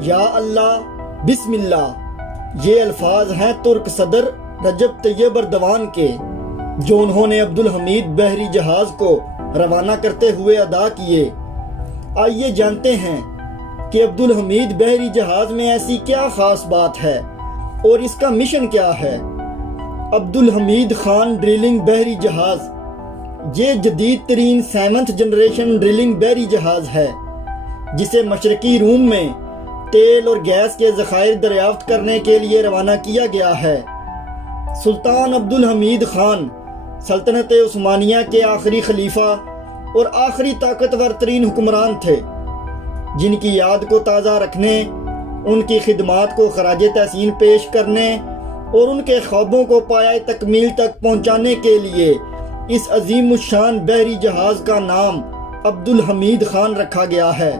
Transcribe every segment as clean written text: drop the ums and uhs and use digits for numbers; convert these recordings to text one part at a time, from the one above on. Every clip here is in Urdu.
یا اللہ بسم اللہ، یہ الفاظ ہیں ترک صدر رجب طیب اردوان کے، جو انہوں نے عبدالحمید بحری جہاز کو روانہ کرتے ہوئے ادا کیے۔ آئیے جانتے ہیں کہ عبدالحمید بحری جہاز میں ایسی کیا خاص بات ہے اور اس کا مشن کیا ہے۔ عبدالحمید خان ڈرلنگ بحری جہاز یہ جدید ترین 7th جنریشن ڈرلنگ بحری جہاز ہے، جسے مشرقی روم میں تیل اور گیس کے ذخائر دریافت کرنے کے لیے روانہ کیا گیا ہے۔ سلطان عبدالحمید خان سلطنت عثمانیہ کے آخری خلیفہ اور آخری طاقتور ترین حکمران تھے، جن کی یاد کو تازہ رکھنے، ان کی خدمات کو خراج تحسین پیش کرنے اور ان کے خوابوں کو پایہ تکمیل تک پہنچانے کے لیے اس عظیم الشان بحری جہاز کا نام عبدالحمید خان رکھا گیا ہے۔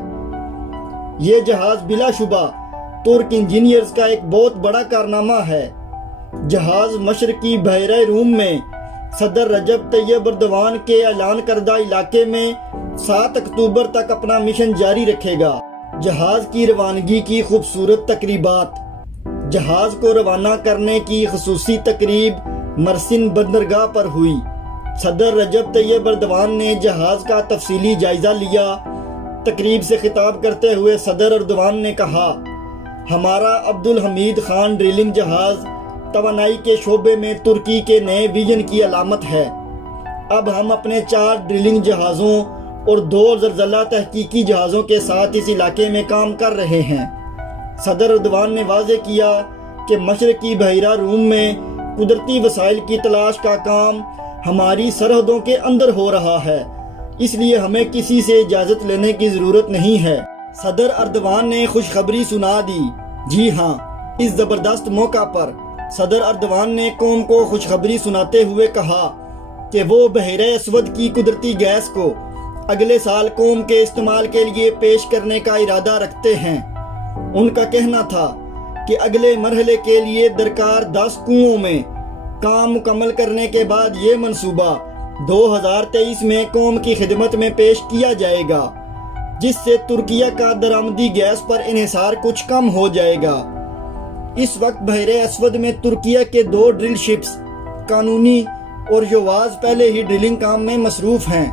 یہ جہاز بلا شبہ ترک انجینئرز کا ایک بہت بڑا کارنامہ ہے۔ جہاز مشرقی بحیرہ روم میں صدر رجب طیب اردوان کے اعلان کردہ علاقے میں 7 اکتوبر تک اپنا مشن جاری رکھے گا۔ جہاز کی روانگی کی خوبصورت تقریبات۔ جہاز کو روانہ کرنے کی خصوصی تقریب مرسین بندرگاہ پر ہوئی۔ صدر رجب طیب اردوان نے جہاز کا تفصیلی جائزہ لیا۔ تقریب سے خطاب کرتے ہوئے صدر اردوان نے کہا، ہمارا عبدالحمید خان ڈرلنگ جہاز توانائی کے شعبے میں ترکی کے نئے ویژن کی علامت ہے۔ اب ہم اپنے 4 ڈرلنگ جہازوں اور 2 زلزلہ تحقیقی جہازوں کے ساتھ اس علاقے میں کام کر رہے ہیں۔ صدر اردوان نے واضح کیا کہ مشرقی بحیرہ روم میں قدرتی وسائل کی تلاش کا کام ہماری سرحدوں کے اندر ہو رہا ہے، اس لیے ہمیں کسی سے اجازت لینے کی ضرورت نہیں ہے۔ صدر اردوان نے خوشخبری سنا دی۔ جی ہاں، اس زبردست موقع پر صدر اردوان نے قوم کو خوشخبری سناتے ہوئے کہا کہ وہ بحیرہ اسود کی قدرتی گیس کو اگلے سال قوم کے استعمال کے لیے پیش کرنے کا ارادہ رکھتے ہیں۔ ان کا کہنا تھا کہ اگلے مرحلے کے لیے درکار 10 کنوؤں میں کام مکمل کرنے کے بعد یہ منصوبہ 2023 میں قوم کی خدمت میں پیش کیا جائے گا، جس سے ترکیہ کا درآمدی گیس پر انحصار کچھ کم ہو جائے گا۔ اس وقت بحیرہ اسود میں ترکیہ کے 2 ڈرل شپس قانونی اور یواز پہلے ہی ڈرلنگ کام میں مصروف ہیں۔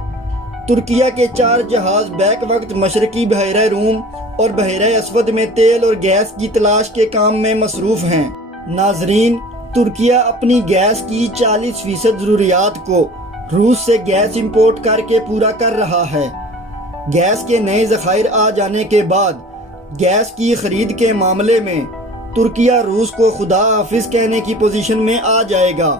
ترکیہ کے 4 جہاز بیک وقت مشرقی بحیرہ روم اور بحیرہ اسود میں تیل اور گیس کی تلاش کے کام میں مصروف ہیں۔ ناظرین، ترکیہ اپنی گیس کی 40% ضروریات کو روس سے گیس امپورٹ کر کے پورا کر رہا ہے۔ گیس کے نئے ذخائر آ جانے کے بعد گیس کی خرید کے معاملے میں ترکیہ روس کو خدا حافظ کہنے کی پوزیشن میں آ جائے گا۔